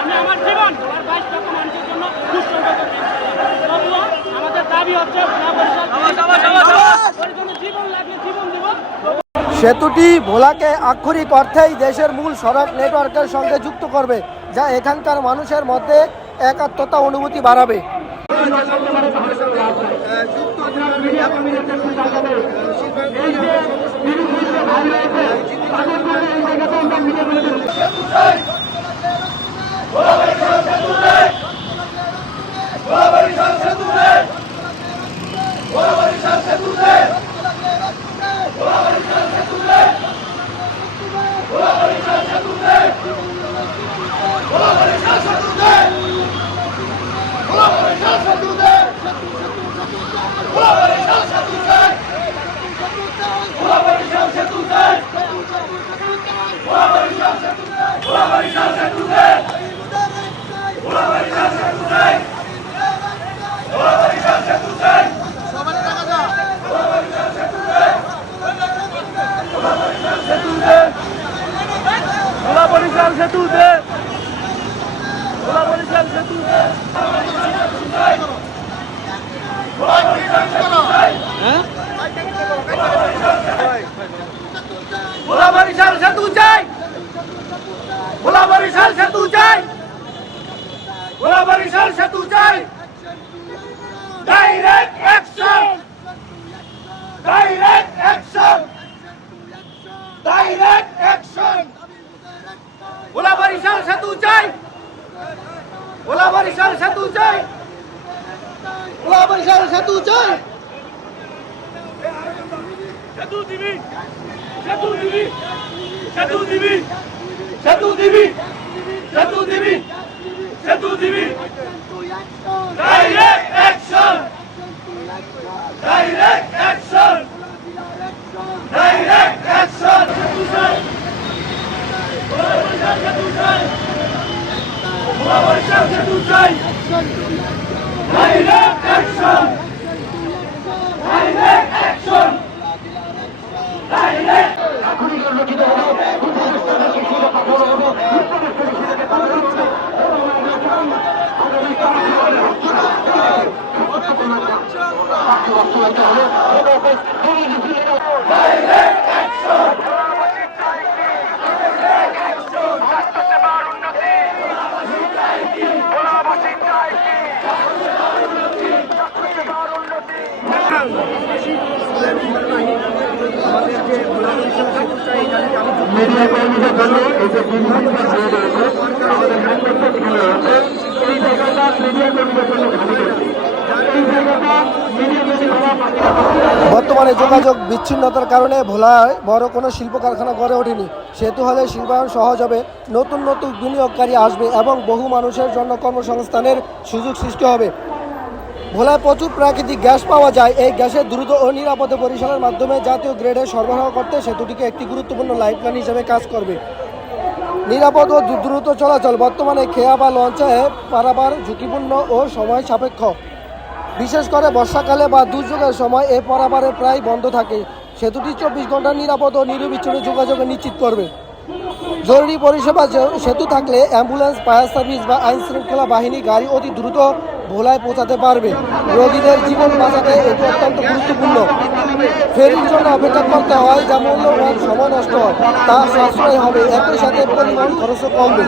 আমি আমার জীবন আর বাইশ লক্ষ মানুষের জন্য উৎসর্গ করতে তবুও আমাদের দাবি হচ্ছে জীবন লাগলে জীবন দিব। সেতুটি ভোলাকে আক্ষরিক অর্থেই দেশের মূল সড়ক নেটওয়ার্কের সঙ্গে যুক্ত করবে যা এখানকার মানুষের মধ্যে একাত্মতা অনুভূতি বাড়াবে। ಹೋಗಲಿ ভোলা বরিশাল সেতু চাই ভোলা বরিশাল সেতু চাই ভোলা বরিশাল সেতু চাই direct action direct action direct action Bhola Barishal সেতু চাই। ভোলা বরিশাল সেতু চাই। ভোলা বরিশাল সেতু চাই। সেতু দিবি। সেতু দিবি। সেতু দিবি। সেতু দিবি। সেতু দিবি। সেতু দিবি। Direct action direct action direct action সেতু চাই সেতু চাই সেতু চাই direct action direct action direct media কর্মীদের জন্য এই যে হয়ে রয়েছে আমাদের রয়েছে এই জায়গাটা মিডিয়া কর্মীদের জন্য বর্তমানে যোগাযোগ বিচ্ছিন্নতার কারণে ভোলায় বড় কোনো শিল্প কারখানা গড়ে ওঠেনি। সেতু হলে শিল্পায়ন সহজ হবে, নতুন নতুন বিনিয়োগকারী আসবে এবং বহু মানুষের জন্য কর্মসংস্থানের সুযোগ সৃষ্টি হবে। ভোলায় প্রচুর প্রাকৃতিক গ্যাস পাওয়া যায়। এই গ্যাসের দ্রুত ও নিরাপদে বরিশালের মাধ্যমে জাতীয় গ্রেডে সরবরাহ করতে সেতুটিকে একটি গুরুত্বপূর্ণ লাইফলাইন হিসেবে কাজ করবে। নিরাপদ ও দ্রুত চলাচল, বর্তমানে খেয়া বা লঞ্চে পারাবার ঝুঁকিপূর্ণ ও সময় সাপেক্ষ। বিশেষ করে বর্ষাকালে বা দুর্যোগের সময় এ পারাবারে প্রায় বন্ধ থাকে। সেতুটি চব্বিশ ঘণ্টা নিরাপদ ও নিরবিচ্ছিন্ন যোগাযোগ নিশ্চিত করবে। জরুরি পরিষেবা সেতু থাকলে অ্যাম্বুলেন্স, ফায়ার সার্ভিস বা আইন শৃঙ্খলা বাহিনী গাড়ি অতি দ্রুত ভোলায় পৌঁছাতে পারবে। রোগীদের জীবন বাঁচাতে এটি অত্যন্ত গুরুত্বপূর্ণ। ফেরির জন্য অপেক্ষা করতে হয় যা মূল্যবান সময় নষ্ট হয়। তা সাশ্রয় হবে, একই সাথে পরিমাণ খরচও কমবে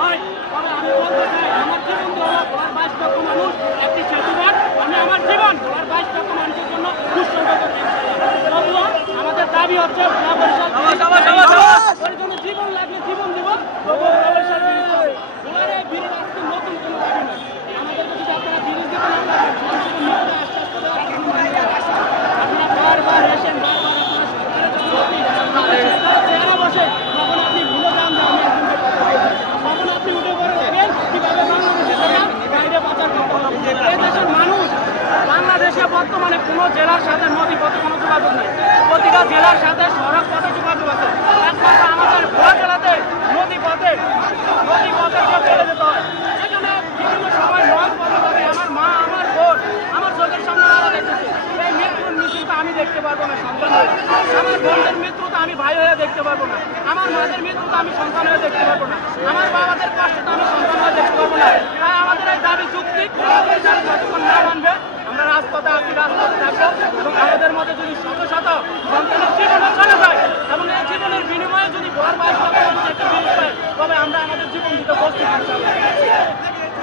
হয় তবে আমি বলতে চাই আমার জীবন দেওয়া ভোলার বাইশ লক্ষ মানুষ একটি সেতুঘাট আমি আমার জীবন ভোলার বাইশ লক্ষ মানুষের জন্য উৎসর্গ করতে তবুও আমাদের দাবি হচ্ছে ভোলা বরিশাল ওর জন্য জীবন লাগলে জীবন দিব তবুও ভোলা বরিশাল ব্রিজ হবে। ভোলার এই ব্রিজ আজকে নতুন কোনো দাবি নয় আমাদেরকে যদি আপনারা ব্রিজ দিতে না পারেন মানুষকে মৃত্যু আশ্বাস করে দেওয়ার কোনো মানে আছে? আপনারা বারবার এসেন বারবার আপনারা সরকারের জন্য অপিল বসে তখন আপনি ভুলে যান যে আমি একজনকে কথা বলছি তখন আপনি উঠে পড়ে দেখেন কীভাবে বাংলাদেশে টাকা বাইরে পাচার করতে হবে এই দেশের মানুষ বাংলাদেশে বর্তমানে কোনো জেলার সাথে নদী পথে কোনো যোগাযোগ নেই। প্রতিটা জেলার সাথে সড়ক পথে যোগাযোগ আছে। একমাত্র আমাদের ভোলা জেলাতে নদী পথে নদী পথে চলে যেতে সেখানে বিভিন্ন সময় নয় পথে পথে আমার মা, আমার বোন, আমার চোখের সামনে মারা দেখতেছে এই মৃত্যুর মিছিলটা আমি দেখতে পারব না, সন্তান হয়ে। আমার বোনদের মৃত্যুটা আমি ভাই হয়ে দেখতে পারব না। আমার মাদের মৃত্যুটা আমি সন্তান হয়ে দেখতে পারব না। আমার বাবাদের কষ্টটা আমি সন্তান হয়ে দেখতে পারব না। তাই আমাদের এই দাবি চুক্তি যতক্ষণ না মানবে রাজপথে আছি রাজপথে থাকব। এবং আমাদের মধ্যে যদি শত শত সন্তানের জীবন চলে যায় এবং এই জীবনের বিনিময়ে যদি ভোলার বাইশ লক্ষ মানুষ একটা জিনিস পায় তবে আমরা আমাদের জীবন দিতে প্রস্তুত ইনশাআল্লাহ।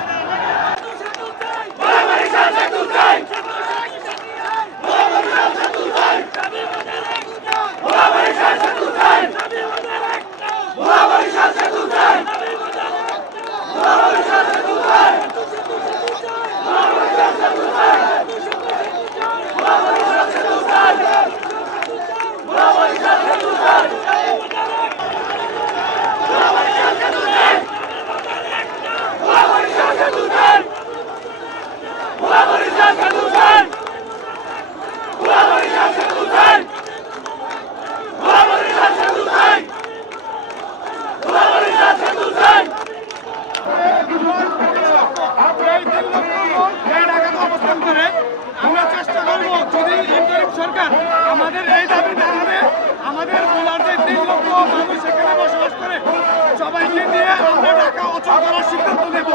এই তিন লক্ষ লোক এই ঢাকাতে অবস্থান করে আমরা চেষ্টা করব যদি ইন্টারিম সরকার আমাদের এই দাবি না মানে আমাদের বোলার যে তিন লক্ষ মানুষ সেখানে বসবাস করে সবাইকে নিয়ে আমরা করার সিদ্ধান্ত নেব।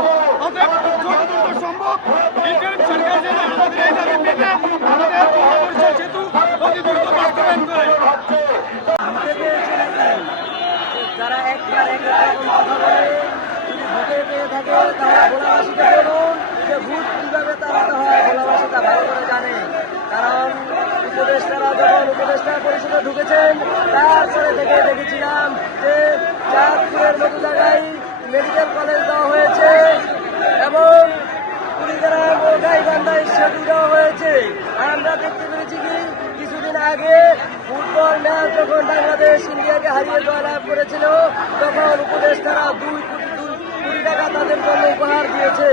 থাকে তাহলে ভোলাবাসীকে কীভাবে তাড়াতে হয় ভালো করে জানে। কারণ উপদেষ্টারা যখন উপদেষ্টা পরিষদে ঢুকেছেন তারপরে থেকে দেখেছিলাম যে চাঁদপুরের মতো জায়গায় মেডিকেল কলেজ দেওয়া হয়েছে এবং কুড়িগ্রাম ও গাইবান্ধায় সেতু হয়েছে। আমরা দেখতে পেরেছি কি, কিছুদিন আগে ফুটবল ম্যাচ যখন বাংলাদেশ ইন্ডিয়াকে হারিয়ে জয়লাভ করেছিল, তখন উপদেষ্টারা দুই দুই কোটি টাকা তাদের জন্য উপহার দিয়েছে।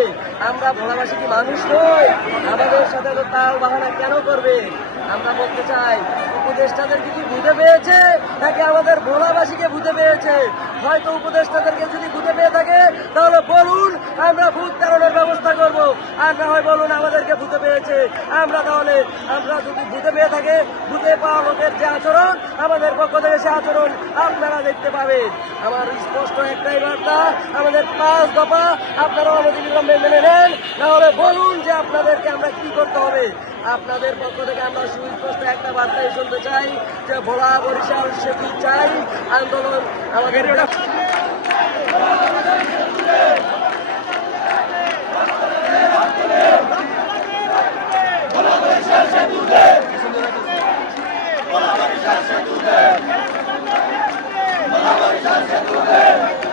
আমরা ভোলাবাসী কি মানুষ নই? আমাদের সাথে তো তাল বাহানা কেন করবে? আমরা বলতে চাই, উপদেষ্টাদের কিছু বুঝে পেয়েছে, নাকি আমাদের ভোলাবাসীকে বুঝে পেয়েছে? হয়তো উপদেষ্টাদেরকে যদি বুঝে পেয়ে থাকে, তাহলে বলুন, আমরা ভূত তাড়ানোর ব্যবস্থা করব। আর না হয় বলুন আমাদেরকে ভূতে পেয়েছে। আমরা তাহলে, আমরা যদি ভূতে পেয়ে থাকে, ভূতে পাওয়া লোকের যে আচরণ, আমাদের পক্ষ থেকে সে আচরণ আপনারা দেখতে পাবেন। আমার স্পষ্ট একটাই বার্তা, আমাদের পাঁচ দফা আপনারা অনতি বিলম্বে মেনে নেন। তাহলে বলুন যে আপনাদেরকে আমরা কি করতে হবে। আপনাদের পক্ষ থেকে আমরা সুস্পষ্ট একটা বার্তাই শুনতে চাই, যে ভোলা বরিশাল সেতু চাই, আন্দোলন আমাদের দাবির বাজার